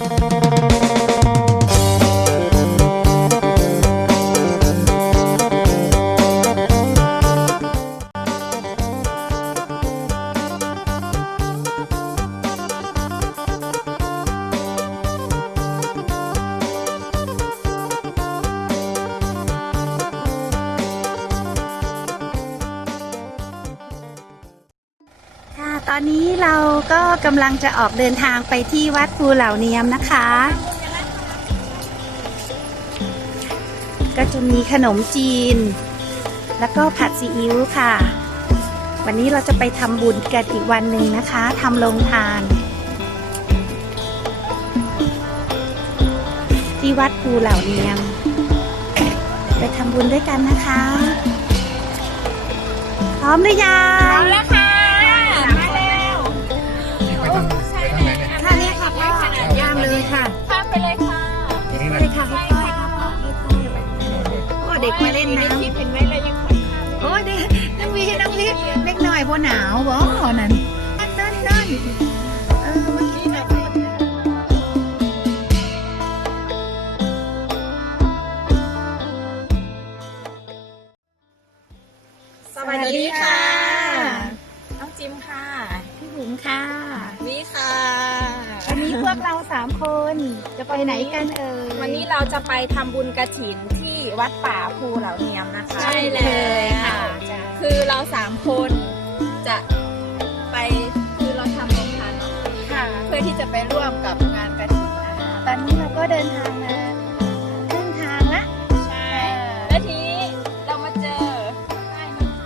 ค่ะ ตอนนี้เราก็กำลังจะออกเดินทางไปที่วัดภูเหล่าเนียมนะคะ ก็จะมีขนมจีน แล้วก็ผัดซีอิ๊วค่ะ วันนี้เราจะไปทำบุญกันอีกวันหนึ่งนะคะทำโรงทาน ที่วัดภูเหล่าเนียม ไปทำบุญด้วยกันนะคะ พร้อมหรือยังเอาละค่ะ ค่ะข้ามไปเลยค่ะตรงนี้ไปนะค่ะค่อยๆค่ะพ่อค่อยๆโอ้เด็กมาเล่นน้คลิปเห็นไหมเรายังขอข้ามำโอ้เด็กน้องวีน้องวีเล็กหน่อยบ่หนาวบ่นั่นนั่ ไปไหนกันเอ่ย วันนี้เราจะไปทำบุญกระถินที่วัดป่าภูเหล่าเนียมนะคะใช่เลยค่ะ จ้ะคือเราสามคนจะไปคือเราทำโรงทานเนาะค่ะ เพื่อที่จะไปร่วมกับงานกระถินนะคะตอนนี้เราก็เดินทางมาครึ่งทางละใช่ แล้วทีนี้เรามาเจอ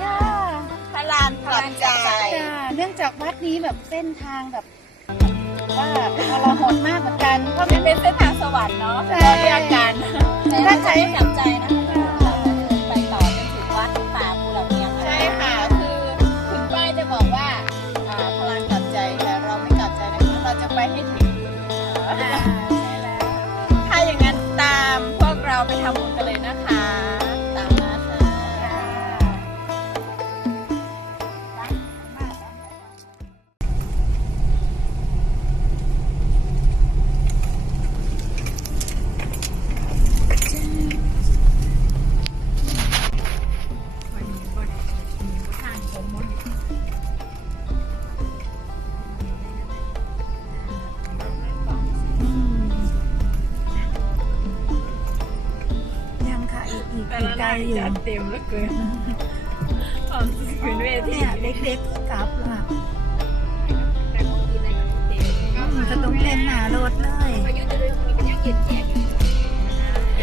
ค่ะพระลานกลับใจค่ะเนื่องจากวัดนี้แบบเส้นทางแบบว่าทรหด เส้นทางสวรรค์เนาะใช่เราเรียกกันถ้าใช้กลับใจ อีกอีกอีกไกลอยู่จัดเต็มเหลือเกินพร้อมที่จะขึ้นเวทีเนี่ยเด็กๆกลับล่ะแต่บางทีได้กับเต็มอืมก็ต้องเต้นหนารถเลยอายุจะด้วยมีเป็นยังเย็นแจกอยู่เ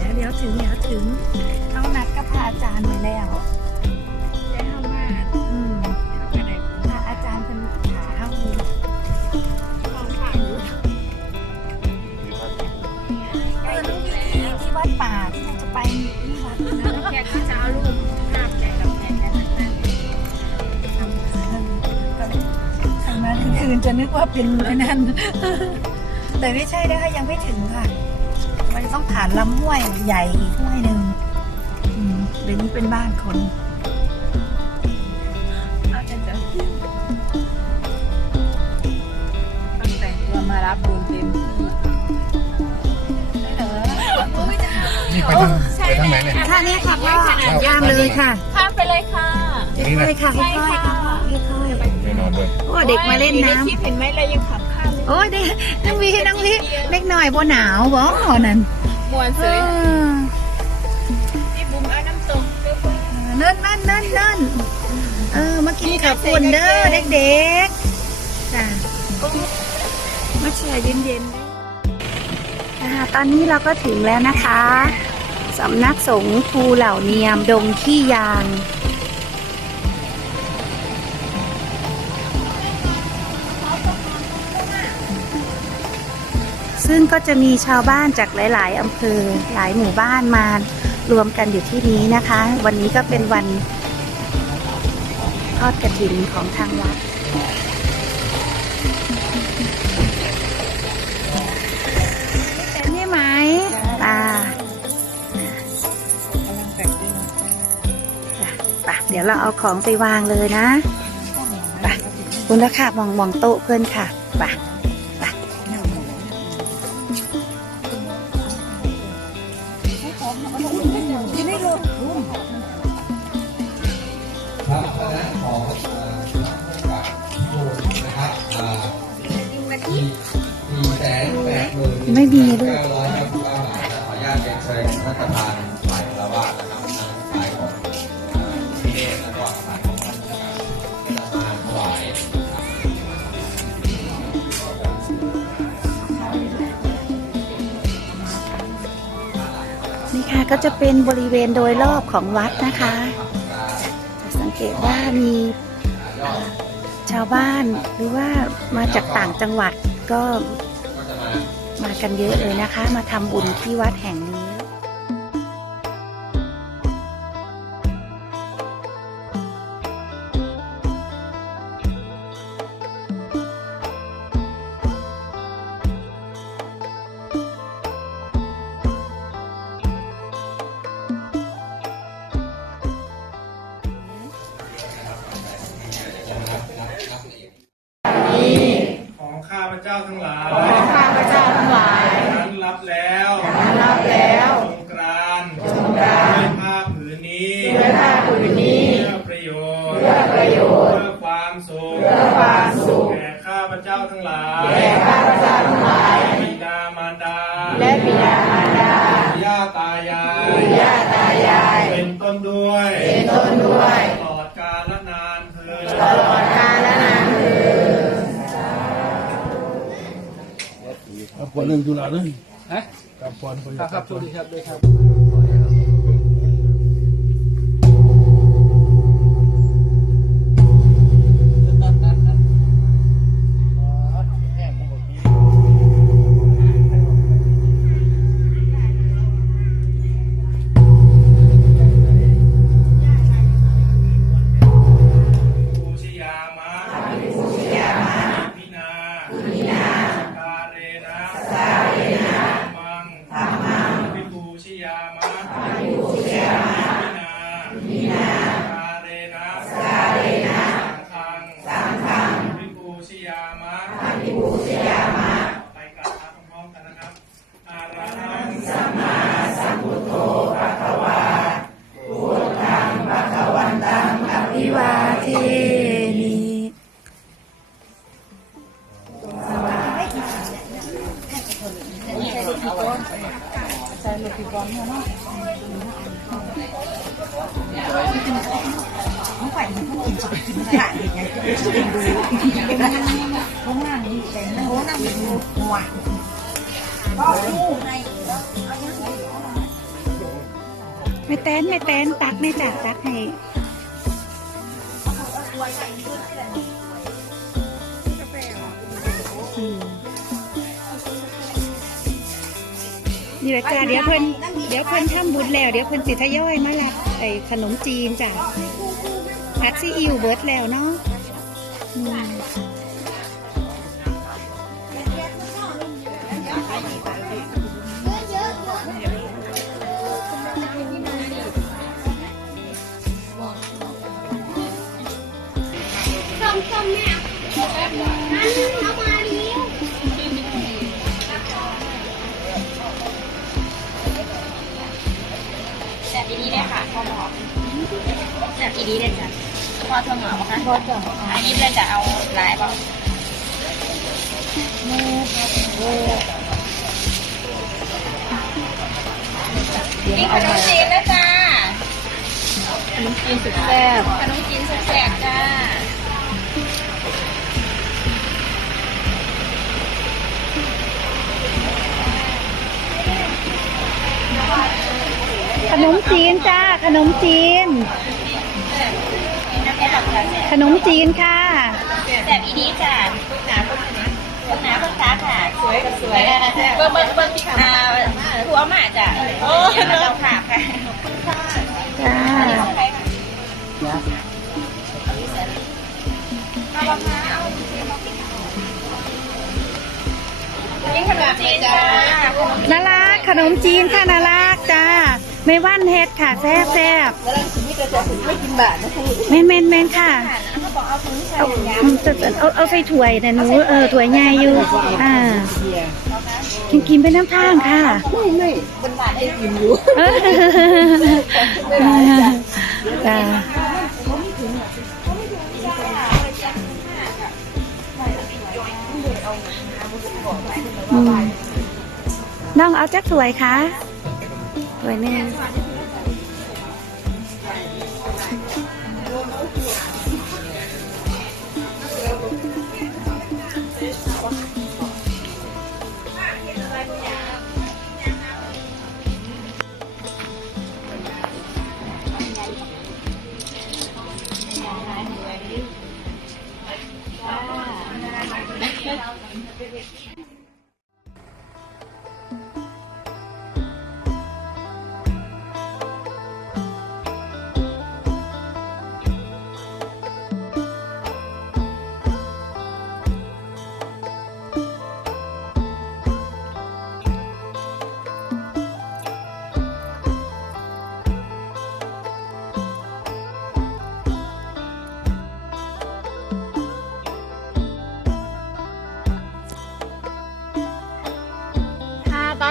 ดี๋ยวเดี๋ยวถึงเดี๋ยวถึงเขานัดกับพระอาจารย์ไว้แล้ว นๆจะนึกว่าเป็นไอ้นั่น แต่ไม่ใช่นะคะยังไม่ถึงค่ะ มันจะต้องผ่านลำห้วยใหญ่อีกห้วยหนึ่งอืมเดี๋ยวนี้เป็นบ้านคนเอาจะจะต้องแต่งตัวมารับบุญเต็มที่นี่ไปทางไปทางไหนเนี่ยท่านี้ค่ะพ่อย่ามเลยค่ะ ข้ามไปเลยค่ะตรงนี้นะค่อยๆค่ะค่อยๆค่ะค่อยไป นอนด้วยๆโอ้เด็กมาเล่นน้คลิปเห็นไหมเรายังขับข้ามำโอ้ยเด็กน้องวีน้องวีเล็กหน่อยบ่หนาวบ่นั่นมวนเอเสยอนี่บุ้มเอาน้ำตกเด้อนั่นนั่นนั่นนั่นเออมากินข้าวปุ้นเด้อเด็กๆจ้ะมาแช่เย็นๆค่ะตอนนี้เราก็ถึงแล้วนะคะสำนักสงฆ์ภูเหล่าเนียมดงขี้ยาง ซึ่งก็จะมีชาวบ้านจากหลาย ๆอำเภอหลายหมู่บ้านมารวมกันอยู่ที่นี้นะคะ วันนี้ก็เป็นวันทอดกระถินของทางวัดเป็นใช่ไหมตาจ้ะไปเดี๋ยวเราเอาของไปวางเลยนะไปโอ้คุณละค่ะมองมองโต๊ะเพื่อนค่ะไปไปครับคณะของเอ่อนะครับอ่ามีมีแสนแปดหมื่นไม่มีด้วย เก้าร้อยครับเก้าบาทขออนุญาตเรียนเชิญรัฐบาลฝ่ายคารวะนะครับฝ่ายของเอ่อพี่เนตรแล้วก็ฝ่ายของนะครับรัฐบาลถวายนี่ค่ะก็จะเป็นบริเวณโดยรอบของวัดนะคะจะสัง เกตว่ามีชาวบ้านหรือว่ามาจากต่างจังหวัดก็มากันเยอะเลยนะคะ มาทำบุญที่วัดแห่งนี้ ครับปอนเรื่องจุฬาเลยฮะครับปอนครับครับสวัสดีครับด้วยครับ ไม่เต้นไม่เต้นตักไม่จัดตักให้นี่แหละจ้ะเดี๋ยวเพิ่นเดี๋ยวเพิ่นทำบุญแล้ว เดี๋ยวเพิ่นสิทยอยมารับไอขนมจีนจ้ะผัดซีอิ๊วเบิร์ดแล้วเนาะ แบบนี้เลยค่ะพ่อบอแบบนี้เลยจ้ะ พ่อเสมอปะคะพ่อเสมออันนี้เลยจะเอาหลายป่ะนี่ขนมจีนนะจ้าขนมจีนสุดแซ่บขนมจีนสุดแซ่บจ้าขนมจีนจ้า ขนมจีน ขนมจีนค่ะ แบบอีนี้จ้ะหนาคนหนาคนหนาคนตาค่ะ สวยกับสวยเบิ้งเบิ้งเบิ้งที่อ่าหัวหมาจ้ะโอ้เราขาบค่ะจ้านี่ขนมจีนจ้านารักขนมจีนค่ะนารักจ้าไม่ว่านเฮ็ดค่ะแซ่บแซ่บ กำลังถึงแต่จะถึงไม่กินบาทนะคะแม่นแม่นแม่นค่ะเขาบอกเอาถุงใส่เอาถุงยางเอาเอาใส่ถ้วยนะหนูเออถ้วยใหญ่อยู่ อ่า กินกินไปน้ำทางค่ะ ไม่ไม่เป็นบาทได้กินอยู่เออจ้าอืมน้องเอาจักถ้วยคะถ้วยหนึ Yes.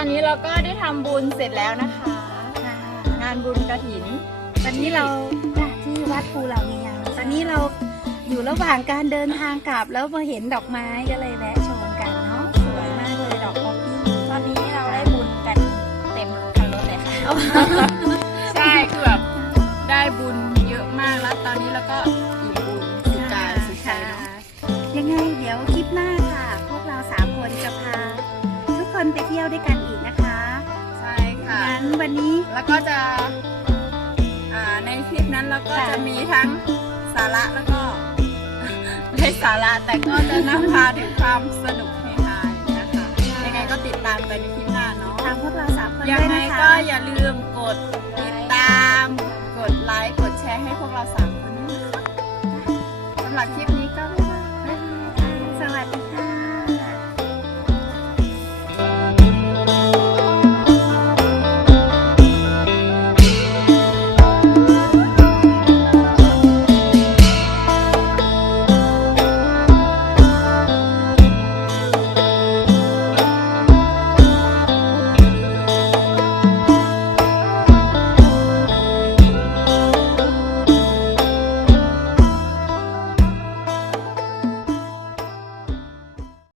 อนนี้เราก็ได้ทำบุญเสร็จแล้วนะคะ งานบุญกระถิน ตอนนี้เราจ้ะที่วัดภูเหล่าเนียงตอนนี้เราอยู่ระหว่างการเดินทางกลับแล้วมาเห็นดอกไม้ก็เลยแวะชมกันเนาะสวยมากเลยดอกป๊อปปี้ตอนนี้เราได้บุญกันเต็มคันรถเลยค่ะใช่คือแบบได้บุญเยอะมากแล้วตอนนี้เราก็อิ่มบุญสุขกายสุขใจเนาะ ยังไงเดี๋ยวคลิปหน้าค่ะ พวกเราสามคนจะพา ทุกคนไปเที่ยวด้วยกันอีกนะคะใช่ ค่ะ งั้นวันนี้แล้วก็จะอ่าในคลิปนั้นเราก็จะมีทั้งสาระแล้วก็ไม่สาระแต่ก็จะนำพาถึงความสนุกเฮฮานะคะ ยังไงก็ติดตามกันในคลิปหน้าเนาะ ทางพวกเราสามคนยังด้วยไงนะคะก็อย่าลืมกดติดตาม กดไลค์ กดแชร์ให้พวกเราสามคนด้วยนะคะสำหรับคลิปนี้